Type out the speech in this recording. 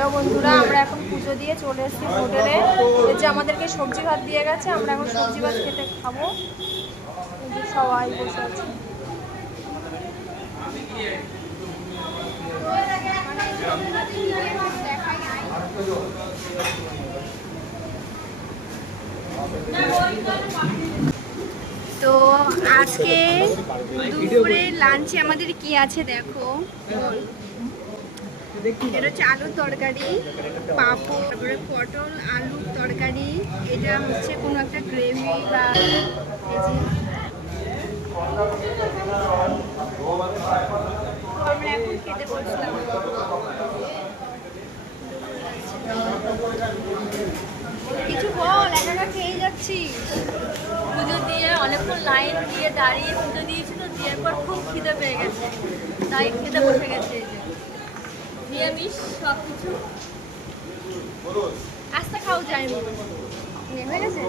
Hello বন্ধুরা, আমরা এখন পুজো দিয়ে চলে এসেছি হোটেলে। এই যে আমাদেরকে সবজি ভাত দিয়ে গেছে, আমরা এখন সবজি ভাত খেতে খাবো। এই যে সবাই বসে আছে। তো আজকে দুপুরে লাঞ্চে আমাদের কি আছে দেখো। এটা হচ্ছে আলুর তরকারি, পাঁপড়, তারপরে পটল আলুর তরকারি। এটা হচ্ছে কোনো একটা গ্রেভি বা আমরা এখন খেতে বসলাম। কিছু বল, একা একা খেয়ে যাচ্ছি। পুজো দিয়ে অনেকক্ষণ লাইন দিয়ে দাঁড়িয়ে পুজো দিয়েছি, তো দেওয়ার পর খুব খিদে পেয়ে গেছে, তাই খেতে বসে গেছে। এই যে নিরামিষ সব কিছু আস্তে খাও যায় হয়ে গেছে।